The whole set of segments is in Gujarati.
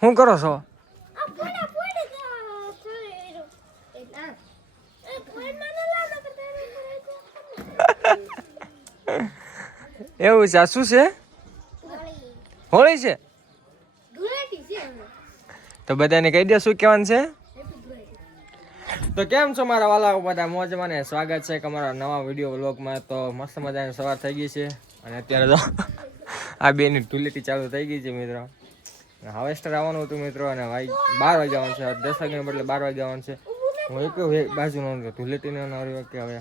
શું કરો છો? એવું છે આ શું છે? હોળી. છે. તો બધાને કહી દે શું કહેવાનું છે? તો કેમ છો મારા વાલા? બધા મોજમાં ને સ્વાગત છે કે અમારા નવા વીડિયો વ્લોગમાં. તો મસ્ત મજાની સવાર થઈ ગઈ છે. અને અત્યારે તો આ બેની ધૂલેટી ચાલુ થઈ ગઈ છે મિત્રો. હાવેસ્ટર આવવાનું હતું મિત્રો અને ભાઈ બાર વાગે આવવાનું છે. દસ વાગે બદલે બાર વાગે આવવાનું છે. હું એક બાજુ નો ધુલેટી ધૂલેટીનો ન આવ્યો કે હવે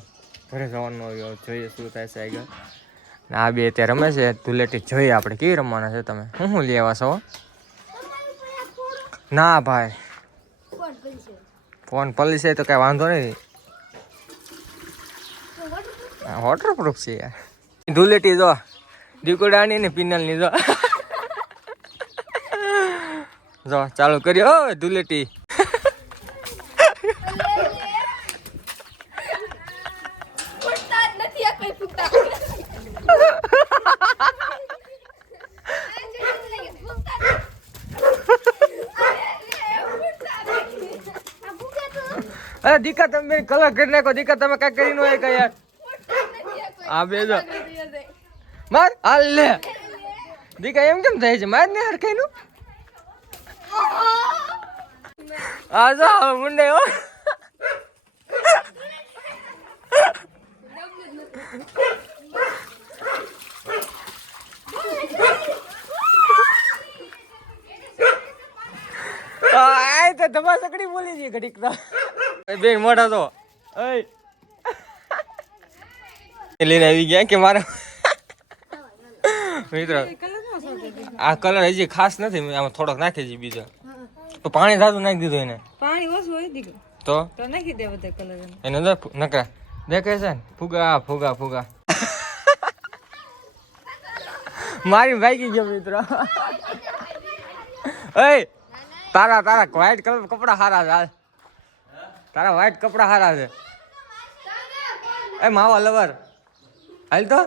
ઘરે જવાનું આવ્યો જોઈએ શું થાય છે આગળ. ને આ બે અત્યારે રમે છે. ધૂલેટી જોઈએ આપણે. કેવી રમવાના છે તમે? હું શું આવ્યા છો? ના ભાઈ. ફોન પલી છે તો કાંઈ વાંધો નહીં વોટરપ્રૂફ છે યાર. ધૂલેટી જો, દીકુડાની ને પિનલની જો. જો, ચાલુ કર્યો. હો ધૂલેટી. અરે દીકા તમે કલર કરી નાખો. દીકા તમે કાંઈ કરી નો કે યાર. આ બે માર, હાલ લે. દીકા એમ કેમ થાય છે? માર ને હરખાઈ નું? આ જો મુંડે હો. આ તો ધમા સકડી બોલી છે ઘડીક તો. એ બેન મોટા તો. લઈને આવી ગયા કે મારા મિત્ર. આ કલર હજી ખાસ નથી આમાં થોડોક નાખી છે બીજો. તો પાણી જાદુ નાખી દીધું એને. પાણી ઓછું હોય દીકરો તો? તો નાખી દે બધા કલર એને. અંદર નકરા. દેખે છે ને ફુગા ફુગા ફુગા. મારી ભાગી ગયો મિત્રો. એ તારા તારા વ્હાઈટ કલર કપડા સારા છે. તારા વ્હાઈટ કપડા સારા છે. એ માવા લવર હાલ તો?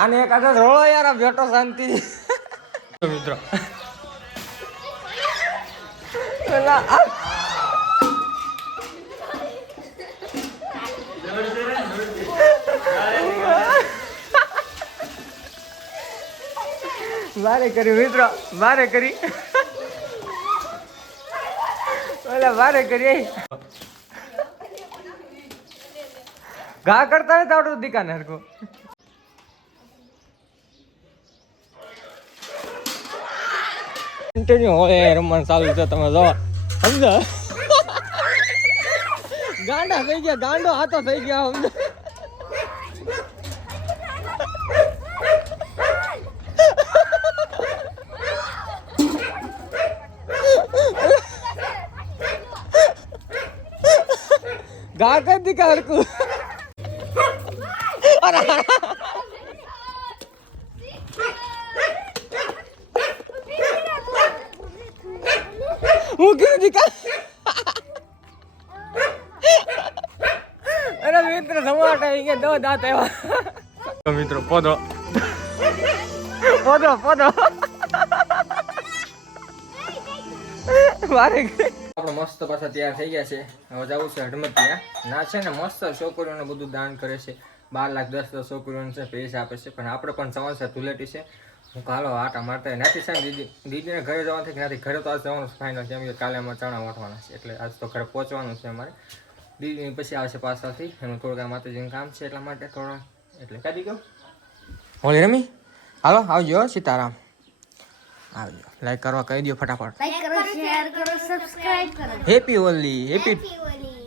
આને એક આદત રોળો યાર આ બેઠો શાંતિ. મિત્રો પેલા મારે કરી મિત્રો મારે કરી. ઓલા મારે કરી. ઘા કરતા હોય તો આવડું દીકાને હરકો કન્ટિન્યુ હોય રમવાનું ચાલુ છે તમે જો સમજો ગાંડા થઈ ગયા ગાંડો હાથો થઈ ગયા સમજો ગા કર દી હરકું હું કીધું દીકા અરે મિત્ર સમાટા ગયા દો દાંત એવા તો મિત્રો પોદો. પોદો પોદો. મારે આપણે મસ્ત પાછા તૈયાર થઈ ગયા છે. હવે જવું છે હડમત ત્યાં ના છે ને મસ્ત છોકરીઓને બધું દાન કરે છે. બાર લાખ દસ દસ છોકરીઓને છે પૈસા આપે છે. પણ આપણે પણ સમસ્યા ધુલેટી છે. હું કાલો આટા મારતા નથી છે ને દીદી દીદીને ઘરે જવાનું છે કે નાથી ઘરે તો આજ જવાનું ફાઇનલ કેમ કે કાલે અમારે ચણા વાંટવાના છે એટલે આજ તો ઘરે પહોંચવાનું છે અમારે. દીદી પછી આવશે પાછળથી એનું થોડુંક આ માતાજીનું કામ છે એટલા માટે થોડા એટલે કાઢી ગયો હોળી રમી? હાલો આવજો સીતારામ. આવજો. લાઈક કરવા કહી દો ફટાફટ. લાઈક કરો શેર કરો સબસ્ક્રાઇબ કરો. Happy Holi happy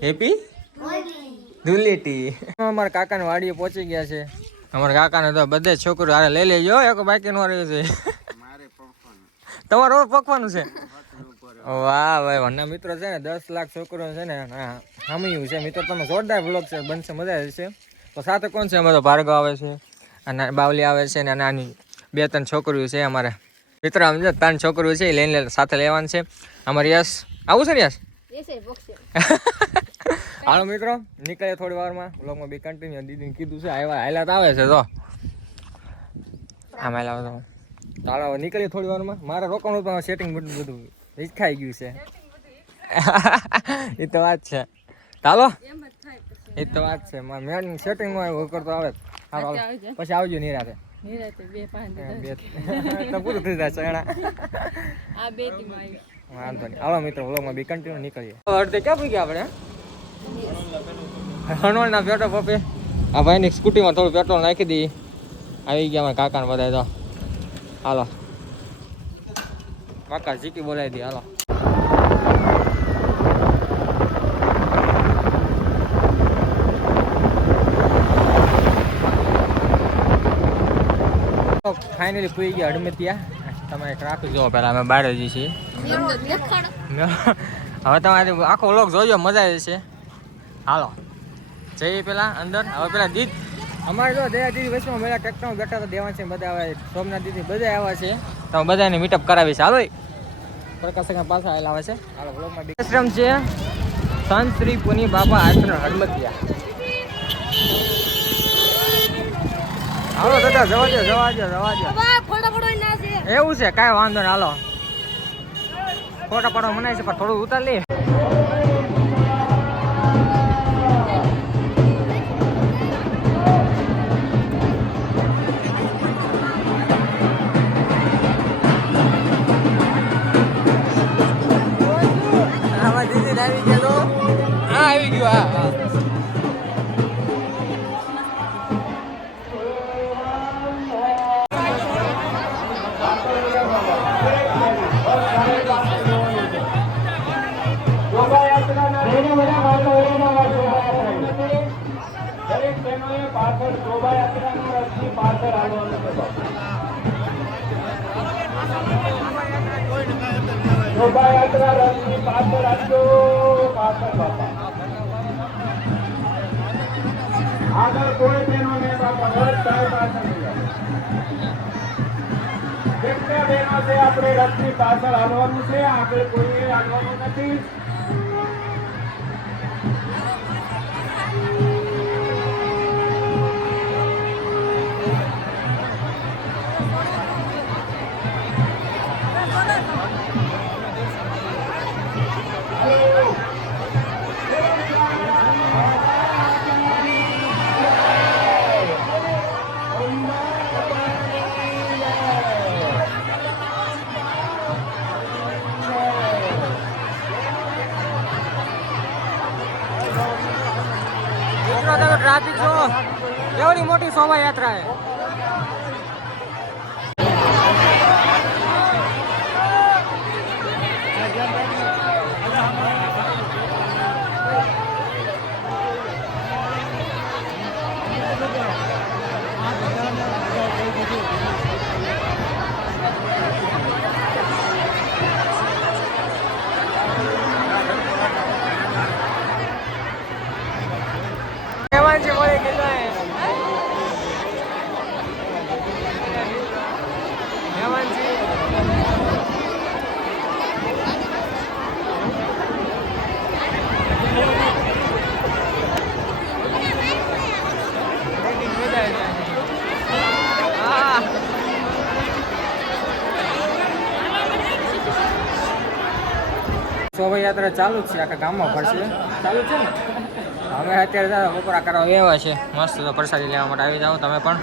happy Dhuleti અમારા કાકાની વાડીએ પહોંચી ગયા છે. અમારા કાકાને તો બધે છોકરો હારે લઈ લેજો એક બાકી નો રહ્યું છે. તમારે પકવાનું છે? વાહ ભાઈ વરના મિત્રો છે ને દસ લાખ છોકરો છે ને હા છે. મિત્રો તમે જોરદાર બ્લોગ છે બનશે મજા આવશે તો સાથે કોણ છે? અમારો ભાર્ગવ આવે છે અને બાવલી આવે છે ને નાની બે ત્રણ છોકરીઓ છે અમારે. મિત્ર સમજો ત્રણ છોકરીઓ છે એ લઈને સાથે લેવાનું છે. અમારે યશ આવું છે ને યશ હાલો મિત્રો નીકળે થોડી વારમાં. બ્લોગમાં બી કન્ટિન્યુ દીદીને કીધું છે આવ્યા હાલ્યા તો આવે છે તો આમ હાલ્યા તો. તારા નીકળીએ થોડી વારમાં. મારે રોકાણ પણ સેટિંગ બધું બધું રિસ્કાઈ ગયું છે. એ તો વાત છે. ચાલો. એ તો વાત છે. મારે મેન સેટિંગમાં કરતો આવે. આવી. પછી આવજો નિરાતે. આવી વાંધો નહીં. હાલો મિત્રો વ્લોગમાં બી કન્ટિન્યુ નીકળીએ. અડધે ક્યાં પૂગ્યા આપણે? હનોળના પેટ્રોલ પંપે. આ ભાઈની સ્કૂટીમાં થોડું પેટ્રોલ નાખી દઈએ આવી ગયા અમારા કાકાને બધા તો. હાલો. કાકા જીકી બોલાવી દઈએ હાલો. ફાઇનલી પૂરી ગયા હડમતિયા તમારે ટ્રાફિક જોવો પહેલાં અમે બહાર જ છીએ. હવે તમારે આખો વ્લોગ જોજો મજા આવે છે હાલો. જઈએ પેલા અંદર. હવે પેલા દીદ અમારે જો દયા દીદી વૈષ્ણવ મેળા ટ્રેક્ટર બેઠા તો દેવા છે બધા આવે સોમનાથ દીદી બધા આવ્યા છે. તો બધાને મીટઅપ કરાવી છે હાલો પ્રકાશ પાછા આવેલા આવે છે. હાલો બ્લોગમાં આશ્રમ છે. સંત શ્રી પુની બાબા આશ્રમ હડમતિયા હાલો દાદા જવા દો જવા દો જવા દો ના એવું છે કાંઈ વાંધો નહીં. હાલો. ફોટા પાડવા મનાય છે પણ થોડું ઉતાર લે શોભાયાત્રા રથની પાછળ આવજો પાછળ બાપા આગળ કોઈ બહેનો ને બાપા બધા પાછળ નહીં આવતા. જેટલા બહેનો છે, આપણે રથની પાછળ હાલવાનું છે, આગળ કોઈએ હાલવાનું નથી કેવડી મોટી શોભાયાત્રા છે શોભાયાત્રા ચાલુ જ છે આખા ગામમાં ફરશે. ચાલુ છે ને? અમે અત્યારે બપોરા કરવા એવા છે. મસ્ત તો પ્રસાદી લેવા માટે આવી જાઓ તમે પણ.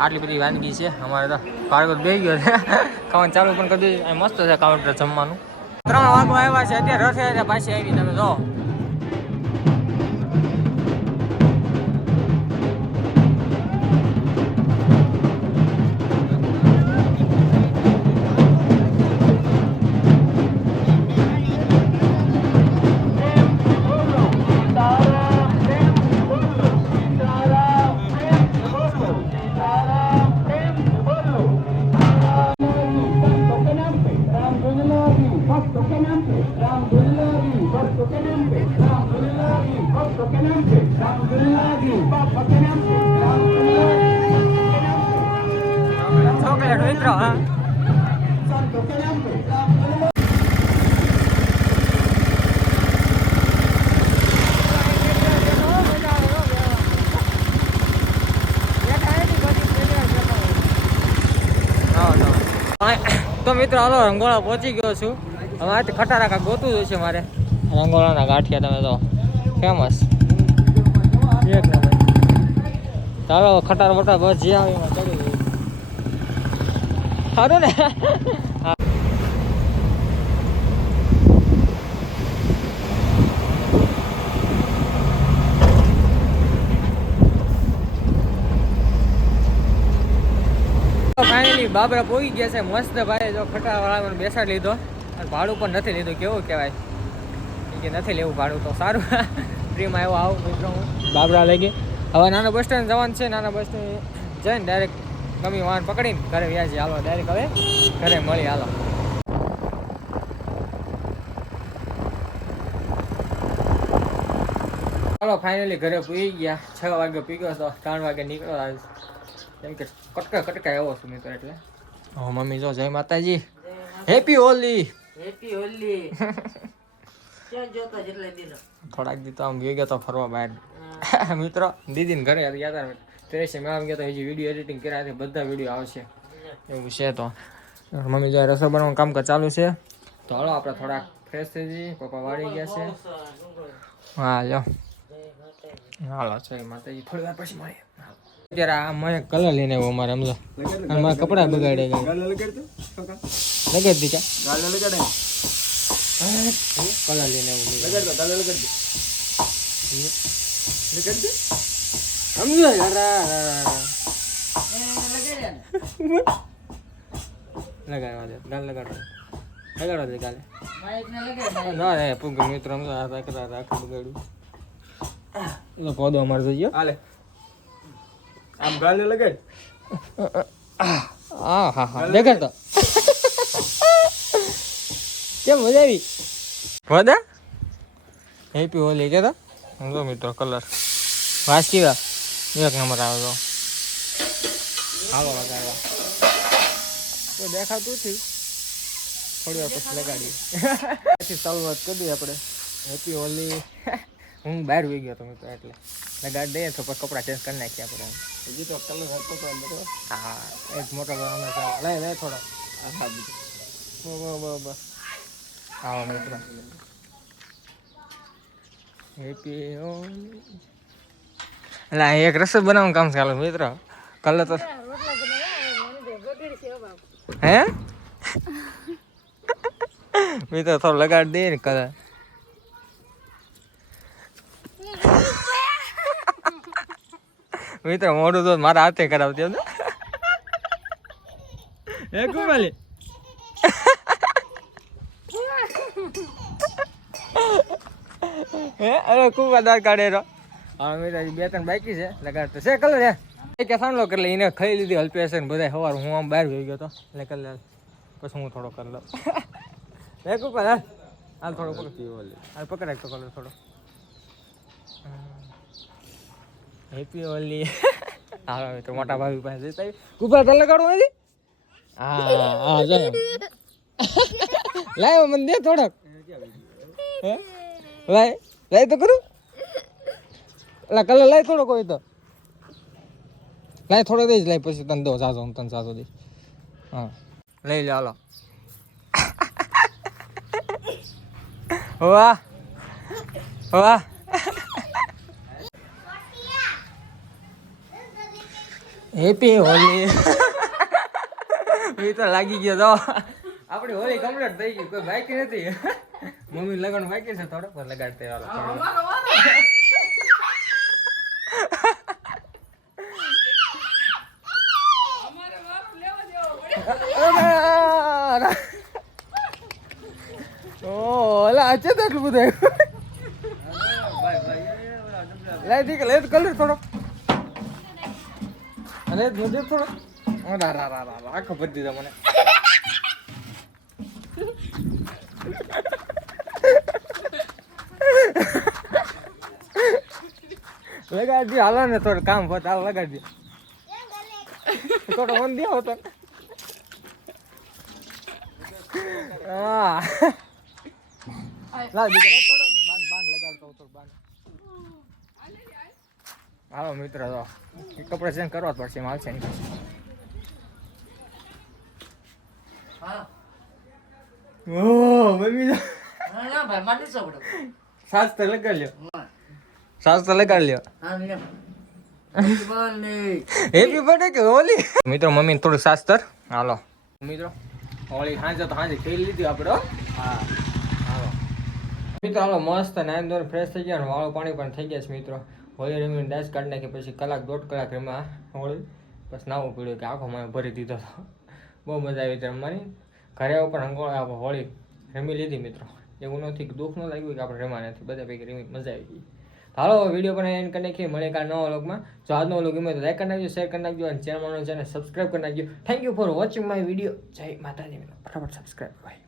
આટલી બધી વાનગી છે. અમારે તો બાળકો બે ગયો છે. ખાવાનું ચાલુ પણ કરી દીધું મસ્ત છે કાઉન્ટર જમવાનું. ત્રણ વાગવા આવ્યા છે. અત્યારે રથે આવ્યા પાછી આવી તમે જો. તો મિત્રો, હાલો, રંગોળા પહોંચી ગયો છું. હવે આથી ખટારા કાંઈક ગોતું જોઈશે મારે. રંગોળાના ગાંઠિયા તમે તો ફેમસ એક ખટાર બટાર બસ જે આવી ગયું. સારું ને હા. ફાઇનલી બાબરા પોઈ ગયા છે, મસ્ત ભાઈ, જો ખટા વાળા બેસાડી લીધો. અને ભાડું પણ નથી લીધું, કેવું કહેવાય? કે નથી લેવું ભાડું તો સારું. ફ્રીમાં આવ્યો આવું મિત્રો હું. બાબરા લઈ ગઈ. હવે નાના બસ સ્ટેન્ડ જવાનું છે, નાના બસ સ્ટેન્ડ જઈને ડાયરેક્ટ ગમી વાહન પકડીને ઘરે વ્યાજી હાલો ડાયરેક્ટ હવે ઘરે મળી, હાલો. ચાલો ફાઇનલી ઘરે પૂઈ ગયા. છ વાગે પીગ્યો તો, ત્રણ વાગે નીકળ્યો આજ કેમ કે કટકા કટકા આવો છું મિત્રો એટલે. ઓ મમ્મી જો જય માતાજી. હેપી હોલી હેપી હોલી થોડાક દી તો આમ ગયો ગયો તો ફરવા બહાર. મિત્રો દીદીને ઘરે ગયા આવે. ત્રેસે મેં આમ ગયો તો હજી વીડિયો એડિટિંગ કર્યા છે બધા વીડિયો આવશે. એવું છે તો. મમ્મી જો રસોઈ બનાવવાનું કર ચાલુ છે. તો હાલો આપણે થોડાક ફ્રેશ થઈ જઈએ. પપ્પા વાળી ગયા છે. હા જો. હાલો છે માતાજી. થોડી વાર પછી મળીએ. અત્યારે આ મને કલર લઈને આવ્યો અમારે સમજો અને મારા કપડા બગાડે ગયા લગાડ દે. દીધા કલર લઈને આવ્યો મિત્ર પોદો અમારે ગયો. હાલે. આમ ગાલે લગાડ. હા હા હા. દેખાડ તો. કેમ મજા આવી? વધા હેપી હોલી કે તો મિત્રો કલર વાસ કેવા? એક નંબર આવે તો. હાલો લગાડવા તો દેખાતું નથી. થોડી વાર પછી લગાડીએ. પછી શરૂઆત કરી આપણે હેપી હોલી હું બહાર વહી ગયો તો મિત્રો એટલે લગાડી દઈએ તો પછી કપડાં ચેન્જ કરી નાખીએ આપણે હજી તો કલર હતો તો બધો? હા એક મોટો અમે લઈ લે થોડો. આખા બસ બસ આવો મિત્ર. હેપી એટલે એક રસોઈ બનાવવાનું કામ ચાલુ મિત્ર. કલર તો હે મિત્ર થોડો લગાડી દે ને કલર મિત્ર મોઢું તો મારા હાથે કરાવતી હતો હે કુમાલી હે? અરે ખૂબ આધાર કાઢે રો હા મેં હજી બે ત્રણ બાકી છે. લગાડતો છે કલર હે. એ કે કરી લે એને ખાઈ લીધી હલપે ને બધા સવાર હું આમ બહાર ગઈ ગયો તો એટલે કરી પછી હું થોડો કરી લઉં. લે કુક હાલ થોડો પકડ. હાલ પકડ રાખતો કલર થોડો. હેપી હોલી હા તો મોટા ભાભી પાસે જતા કુપર તલ લગાડો નથી? હા હા જાય લાવ મને દે થોડક. હે? લાય લાય તો કરું લા કલર લાય થોડો કોઈ તો. લાય થોડો દઈશ લાય પછી તને દો સાસો હું તને સાસો દઈશ. હા. લઈ લે હાલો. વાહ. વાહ. હેપી હોલી એ તો લાગી ગયો તો. આપણી હોલી કમ્પ્લીટ થઈ ગઈ કોઈ બાકી નથી. મમ્મી લગન બાકી છે થોડો પર લગાડતે વાળો ઓ ઓલા અચે એટલું બધું. લાઈ લે કલર થોડો. અરે જોજે પણ રા રા રા રા ખબર દીધા મને. લગાડી દે, હાલો ને થોડું કામ હોત હાલ લગાડી દે. થોડો મન દે હોતો હા. લાવ દીકરા થોડો બાંધ બાંધ, લગાડતો તો બાંધ. હાલો મિત્રો તો કપડા ચેન્જ કરવા જ પડશે માલ છે. સાસ તો લગાડ લ્યો. સાસ તો લગાડ લ્યો. હેપી બર્થડે કે હોલી? મિત્રો મમ્મી થોડું શાસ્તર હાલો. મિત્રો હોળી સાંજે તો સાંજે ખેલી લીધી આપણે હો. હાલો. મિત્રો હાલો મસ્ત નાઈન ધોરણ ફ્રેશ થઈ ગયા વાળું પાણી પણ થઈ ગયા છે મિત્રો. હોળી રમીને ડાસ કાઢી નાખી, પછી કલાક દોઢ કલાક રમ્યા હોળી, બસ નાવું પીડ્યું કે આખો મને ભરી દીધો હતો. બહુ મજા આવી હતી રમવાની. ઘરે પણ આપણે હોળી રમી લીધી મિત્રો. એવું નથી દુઃખ ન લાગ્યું કે આપણે રમવા નથી. બધા પૈકી રમી, મજા આવી ગઈ. હાલો વીડિયો પણ એન્ડ કરી નાખીએ. મળે કાલ નવા વ્લોગમાં જો આજનો વ્લોગ ગમે તો લાઈક કરી નાખજો શેર કરી નાખજો, અને ચેનલ ચેનલ સબસ્ક્રાઈબ કરી નાખજો. Thank you for watching my video જય માતાજી ફટાફટ સબસ્ક્રાઈબ ભાઈ